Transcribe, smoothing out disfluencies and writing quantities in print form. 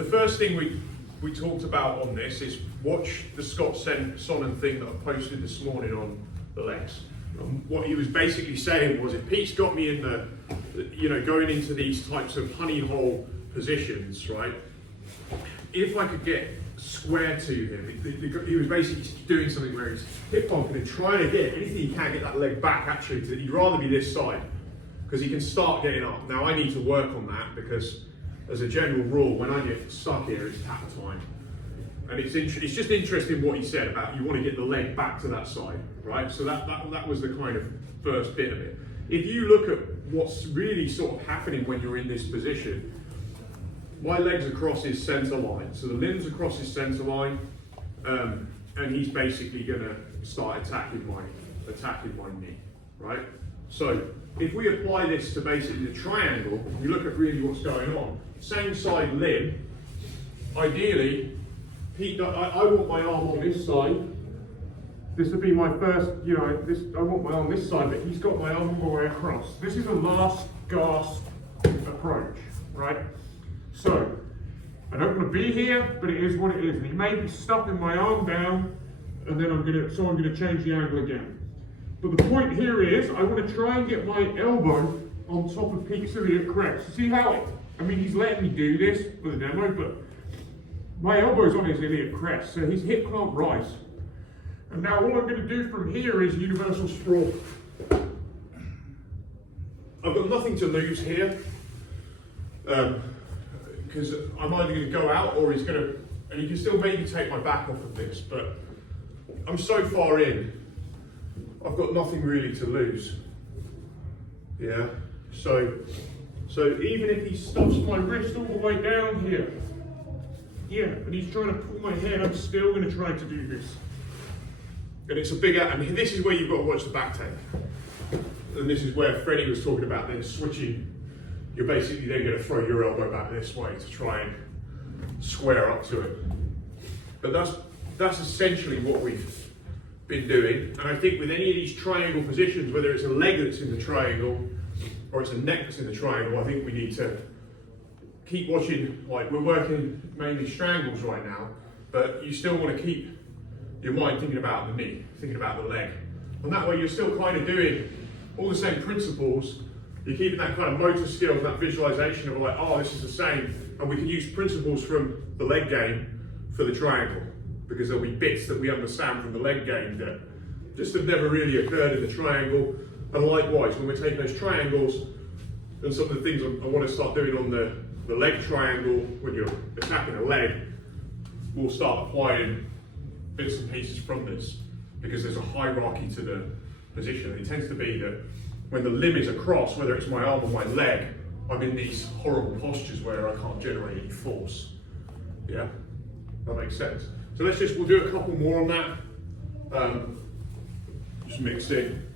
the first thing we talked about on this is watch the Scott Sonnen thing that I posted this morning on the legs. What he was basically saying was, if Pete's got me in the, going into these types of honey hole positions, right? If I could get square to him, he was basically doing something where he's hip bumping and trying to get anything he can get that leg back. Actually, he'd rather be this side because he can start getting up. Now I need to work on that because, as a general rule, when I get stuck here, it's tap time. And it's just interesting what he said about you want to get the leg back to that side, right? So that was the kind of first bit of it. If you look at what's really sort of happening when you're in this position, my leg's across his centre line, so the limb's across his centre line, and he's basically going to start attacking my knee, right? So if we apply this to basically the triangle, we look at really what's going on. Same side limb, ideally, I want my arm on this side. This would be my first, I want my arm on this side, but he's got my arm all the way across. This is a last gasp approach, right? So, I don't want to be here, but it is what it is. And he may be stuffing my arm down, and then I'm going to change the angle again. But the point here is, I want to try and get my elbow on top of Pete's iliac crest. See how, he's letting me do this for the demo, but my elbow's on his iliac crest, so his hip can't rise. And now all I'm going to do from here is universal sprawl. I've got nothing to lose here, because I'm either going to go out or he's going to, and he can still maybe take my back off of this, but I'm so far in, I've got nothing really to lose. Yeah, so even if he stuffs my wrist all the way down here, yeah, and he's trying to pull my head, I'm still going to try to do this. And it's a big, and this is where you've got to watch the back take. And this is where Freddie was talking about then switching. You're basically then going to throw your elbow back this way to try and square up to it. But that's essentially what we've been doing. And I think with any of these triangle positions, whether it's a leg that's in the triangle or it's a neck that's in the triangle, I think we need to keep watching. Like, we're working mainly strangles right now, but you still want to keep your mind thinking about the knee, thinking about the leg. And that way you're still kind of doing all the same principles. You're keeping that kind of motor skills, that visualization of like, oh, this is the same. And we can use principles from the leg game for the triangle, because there'll be bits that we understand from the leg game that just have never really occurred in the triangle. And likewise, when we're taking those triangles, and some of the things I want to start doing on the leg triangle, when you're attacking a leg, we'll start applying bits and pieces from this, because there's a hierarchy to the position. It tends to be that when the limb is across, whether it's my arm or my leg, I'm in these horrible postures where I can't generate any force. Yeah, that makes sense. So we'll do a couple more on that. Just mix in.